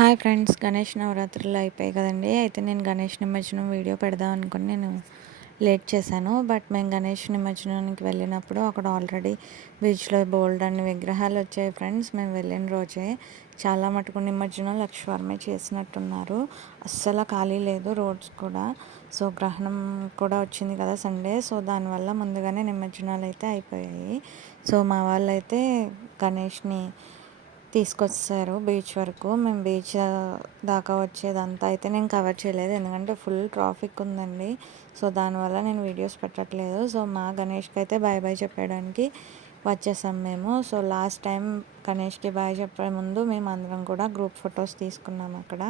Hi friends, Ganesh నవరాత్రులు అయిపోయాయి కదండి. అయితే నేను గణేష్ నిమజ్జనం వీడియో పెడదాం అనుకుని నేను లేట్ చేశాను. బట్ మేము గణేష్ నిమజ్జనానికి వెళ్ళినప్పుడు అక్కడ ఆల్రెడీ బీచ్లో బోల్డ్ అన్ని విగ్రహాలు వచ్చాయి ఫ్రెండ్స్. మేము వెళ్ళిన రోజే చాలా మటుకు నిమజ్జనం లక్షవర్మే చేసినట్టున్నారు. అస్సలు ఖాళీ లేదు రోడ్స్ కూడా. సో గ్రహణం కూడా వచ్చింది కదా సండే. సో దానివల్ల ముందుగానే నిమజ్జనాలు అయితే అయిపోయాయి. సో మా వాళ్ళైతే గణేష్ని తీసుకొచ్చేసారు బీచ్ వరకు. మేము బీచ్ దాకా వచ్చేదంతా అయితే నేను కవర్ చేయలేదు, ఎందుకంటే ఫుల్ ట్రాఫిక్ ఉందండి. సో దానివల్ల నేను వీడియోస్ పెట్టట్లేదు. సో మా గణేష్కి అయితే బాయ్ బాయ్ చెప్పడానికి వచ్చేసాం మేము. సో లాస్ట్ టైం గణేష్కి బాయ్ చెప్పే ముందు మేము అందరం కూడా గ్రూప్ ఫొటోస్ తీసుకున్నాం అక్కడ.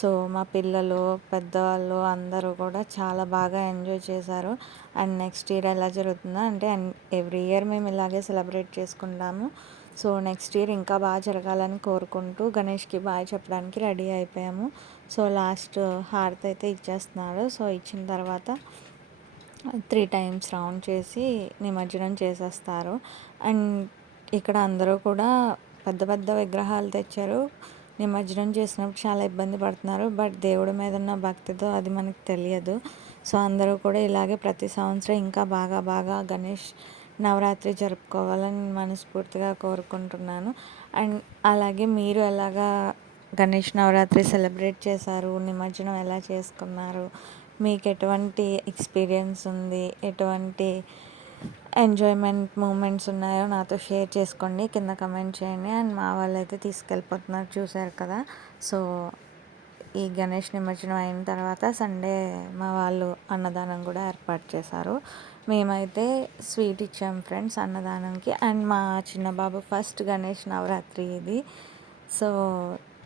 సో మా పిల్లలు, పెద్దవాళ్ళు అందరూ కూడా చాలా బాగా ఎంజాయ్ చేశారు. అండ్ నెక్స్ట్ ఇయర్ ఎలా జరుగుతుందో అంటే ఎవ్రీ ఇయర్ మేము ఇలాగే సెలబ్రేట్ చేసుకుంటాము. సో నెక్స్ట్ ఇయర్ ఇంకా బాగా జరగాలని కోరుకుంటూ గణేష్కి బాయ్ చెప్పడానికి రెడీ అయిపోయాము. సో లాస్ట్ హారతి అయితే ఇచ్చేస్తున్నారు. సో ఇచ్చిన తర్వాత 3 టైమ్స్ రౌండ్ చేసి నిమజ్జనం చేసేస్తారు. అండ్ ఇక్కడ అందరూ కూడా పెద్ద పెద్ద విగ్రహాలు తెచ్చారు. నిమజ్జనం చేసినప్పుడు చాలా ఇబ్బంది పడుతున్నారు. బట్ దేవుడి మీద ఉన్న భక్తితో అది మనకు తెలియదు. సో అందరూ కూడా ఇలాగే ప్రతి సంవత్సరం ఇంకా బాగా బాగా గణేష్ నవరాత్రి జరుపుకోవాలని మనస్ఫూర్తిగా కోరుకుంటున్నాను. అండ్ అలాగే మీరు ఎలాగా గణేష్ నవరాత్రి సెలబ్రేట్ చేశారు, నిమజ్జనం ఎలా చేసుకున్నారు, మీకు ఎటువంటి ఎక్స్పీరియన్స్ ఉంది, ఎటువంటి ఎంజాయ్మెంట్ మూమెంట్స్ ఉన్నాయో నాతో షేర్ చేసుకోండి, కింద కమెంట్ చేయండి. అండ్ మా వాళ్ళు అయితే తీసుకెళ్ళిపోతున్నారు చూశారు కదా. సో ఈ గణేష్ నిమజ్జనం అయిన తర్వాత సండే మా వాళ్ళు అన్నదానం కూడా ఏర్పాటు చేశారు. మేమైతే స్వీట్ ఇచ్చాం ఫ్రెండ్స్ అన్నదానంకి. అండ్ మా చిన్న బాబు ఫస్ట్ గణేష్ నవరాత్రి ఇది. సో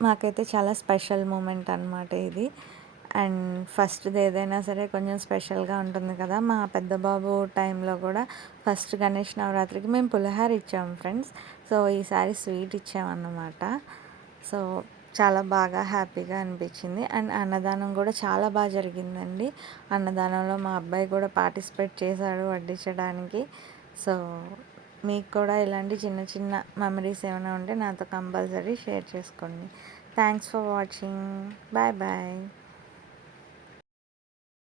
మాకైతే చాలా స్పెషల్ మూమెంట్ అనమాట ఇది. అండ్ ఫస్ట్ది ఏదైనా సరే కొంచెం స్పెషల్గా ఉంటుంది కదా. మా పెద్ద బాబు టైంలో కూడా ఫస్ట్ గణేష్ నవరాత్రికి మేము పులిహార ఇచ్చాము ఫ్రెండ్స్. సో ఈసారి స్వీట్ ఇచ్చామన్నమాట. సో చాలా బాగా హ్యాపీగా అనిపించింది. అండ్ అన్నదానం కూడా చాలా బాగా జరిగిందండి. అన్నదానంలో మా అబ్బాయి కూడా పార్టిసిపేట్ చేశాడు వడ్డించడానికి. సో మీకు కూడా ఇలాంటి చిన్న చిన్న మెమరీస్ ఏమైనా ఉంటే నాతో కంపల్సరీ షేర్ చేసుకోండి. Thanks for watching. Bye bye.